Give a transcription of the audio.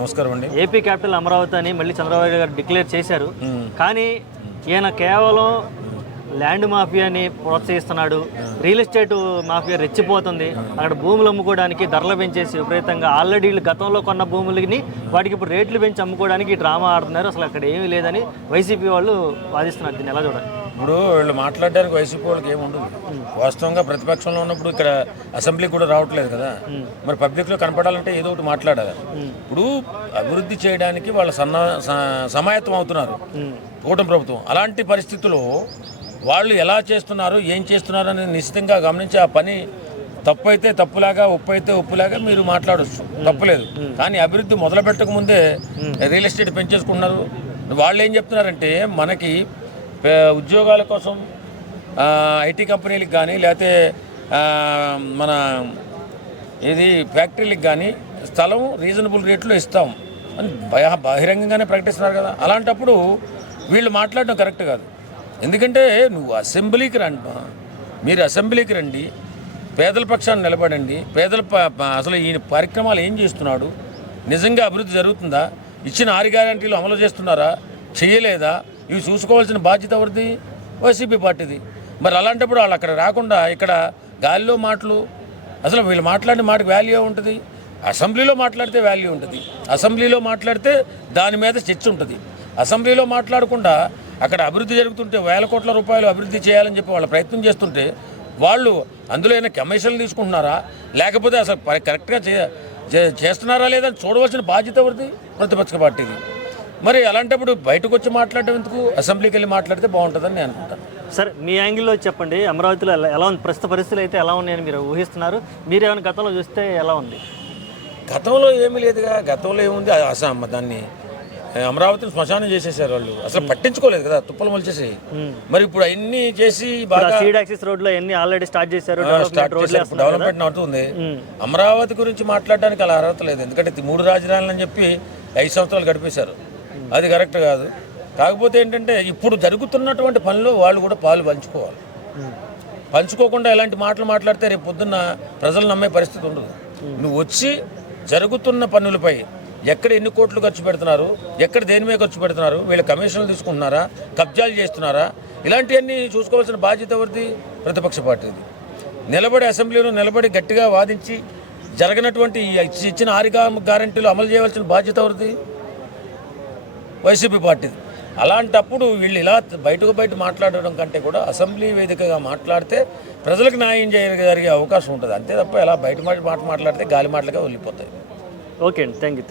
నమస్కారం అండి. AP capital Amaravati అని మళ్ళీ చంద్రబాబు గారు డిక్లేర్ చేశారు. కానీ ఈయన కేవలం ల్యాండ్ మాఫియాని ప్రోత్సహిస్తున్నాడు. రియల్ ఎస్టేట్ మాఫియా రెచ్చిపోతుంది. అక్కడ భూములు అమ్ముకోవడానికి ధరలు పెంచేసి విపరీతంగా ఆల్రెడీ వీళ్ళు గతంలో కొన్న భూములని వాటికి ఇప్పుడు రేట్లు పెంచి అమ్ముకోవడానికి డ్రామా ఆడుతున్నారు. అసలు అక్కడ ఏమీ లేదని వైసీపీ వాళ్ళు వాదిస్తున్నారు. దీన్ని ఎలా చూడాలి? ఇప్పుడు వీళ్ళు మాట్లాడడానికి వైసీపీ వాళ్ళకి ఏముండదు వాస్తవంగా ప్రతిపక్షంలో ఉన్నప్పుడు ఇక్కడ అసెంబ్లీకి కూడా రావట్లేదు కదా. మరి పబ్లిక్లో కనపడాలంటే ఏదో ఒకటి మాట్లాడాలి. ఇప్పుడు అభివృద్ధి చేయడానికి వాళ్ళు సన్న స- సమాయత్తం అవుతున్నారు. కూటమి ప్రభుత్వం. అలాంటి పరిస్థితుల్లో వాళ్ళు ఎలా చేస్తున్నారు ఏం చేస్తున్నారు అనేది నిశ్చితంగా గమనించి ఆ పని తప్పు అయితే తప్పులాగా ఉప్పు అయితే ఉప్పులాగా మీరు మాట్లాడచ్చు. తప్పులేదు. కానీ అభివృద్ధి మొదలు పెట్టక ముందే రియల్ ఎస్టేట్ పెంచేసుకుంటున్నారు. వాళ్ళు ఏం చెప్తున్నారంటే మనకి ఉద్యోగాల కోసం ఐటీ కంపెనీలకు కానీ లేకపోతే మన ఇది ఫ్యాక్టరీలకు కానీ స్థలం రీజనబుల్ రేట్లో ఇస్తాం. అని భయ బహిరంగంగానే ప్రకటిస్తున్నారు కదా. అలాంటప్పుడు వీళ్ళు మాట్లాడడం కరెక్ట్ కాదు. ఎందుకంటే నువ్వు అసెంబ్లీకి రండి. మీరు అసెంబ్లీకి రండి. పేదల పక్షాన్ని నిలబడండి. పేదల ప- అసలు ఈ కార్యక్రమాలు ఏం చేస్తున్నాడు? నిజంగా అభివృద్ధి జరుగుతుందా? ఇచ్చిన ఆరు గ్యారంటీలు అమలు చేస్తున్నారా? చేయలేదా? ఇవి చూసుకోవాల్సిన బాధ్యత ఎవరిది? వైసీపీ పార్టీది. మరి అలాంటప్పుడు వాళ్ళు అక్కడ రాకుండా ఇక్కడ గాలిలో మాటలు అసలు వీళ్ళు మాట్లాడిన మాటకు వాల్యూ ఉంటుంది? అసెంబ్లీలో మాట్లాడితే వాల్యూ ఉంటుంది. అసెంబ్లీలో మాట్లాడితే దాని మీద చర్చ ఉంటుంది. అసెంబ్లీలో మాట్లాడకుండా అక్కడ అభివృద్ధి జరుగుతుంటే వేల కోట్ల రూపాయలు అభివృద్ధి చేయాలని చెప్పి వాళ్ళు ప్రయత్నం చేస్తుంటే వాళ్ళు అందులో ఏమైనా కమిషన్లు తీసుకుంటున్నారా? లేకపోతే అసలు కరెక్ట్గా చే చే- చేస్తున్నారా లేదా అని చూడవలసిన బాధ్యత ఎవరిది? ప్రతిపక్ష పార్టీది. మరి అలాంటప్పుడు బయటకు వచ్చి మాట్లాడటం ఎందుకు? అసెంబ్లీకి వెళ్ళి మాట్లాడితే బాగుంటుందని నేను అనుకుంటాను సరే మీ యాంగిల్లో చెప్పండి అమరావతిలో ఎలా- ఉంది? ప్రస్తుత పరిస్థితులు అయితే ఎలా ఉన్నాయని మీరు ఊహిస్తున్నారు. మీరు ఏమైనా గతంలో చూస్తే ఎలా ఉంది? గతంలో ఏమీ లేదుగా. గతంలో ఏముంది? అసలు దాన్ని అమరావతిని శ్మశానం చేసేసారు వాళ్ళు. అసలు పట్టించుకోలేదు కదా తుప్పలు మొలిచేసి మరి ఇప్పుడు అవన్నీ చేసి యాక్సిస్ రోడ్లో ఆల్రెడీ స్టార్ట్ చేశారు డెవలప్మెంట్ అవుతుంది. అమరావతి గురించి మాట్లాడడానికి అలా అర్హత లేదు. ఎందుకంటే ఇది మూడు రాజధానులు అని చెప్పి ఐదు సంవత్సరాలు గడిపేశారు. అది కరెక్ట్ కాదు. కాకపోతే ఏంటంటే ఇప్పుడు జరుగుతున్నటువంటి పనిలో వాళ్ళు కూడా పాలు పంచుకోవాలి. పంచుకోకుండా ఎలాంటి మాటలు మాట్లాడితే రేపు పొద్దున్న ప్రజలు నమ్మే పరిస్థితి ఉండదు. నువ్వు వచ్చి జరుగుతున్న పనులపై ఎక్కడ ఎన్ని కోట్లు ఖర్చు పెడుతున్నారు ఎక్కడ దేని మీద ఖర్చు పెడుతున్నారు వీళ్ళు కమిషన్లు తీసుకుంటున్నారా కబ్జాలు చేస్తున్నారా ఇలాంటివన్నీ చూసుకోవాల్సిన బాధ్యత ఎవరిది? ప్రతిపక్ష పార్టీది. నిలబడి అసెంబ్లీలో నిలబడి గట్టిగా వాదించి జరగనటువంటి ఇచ్చిన ఆరిగా గ్యారంటీలు అమలు చేయవలసిన బాధ్యత ఎవరిది? వైసీపీ పార్టీది. అలాంటప్పుడు వీళ్ళు ఇలా బయటకు బయట మాట్లాడడం కంటే కూడా అసెంబ్లీ వేదికగా మాట్లాడితే ప్రజలకు న్యాయం చేయగలిగే అవకాశం ఉంటుంది. అంతే తప్ప ఇలా బయట మాట మాట మాట్లాడితే గాలి మాటలుగా వెళ్ళిపోతాయి ఓకే అండి. Thank you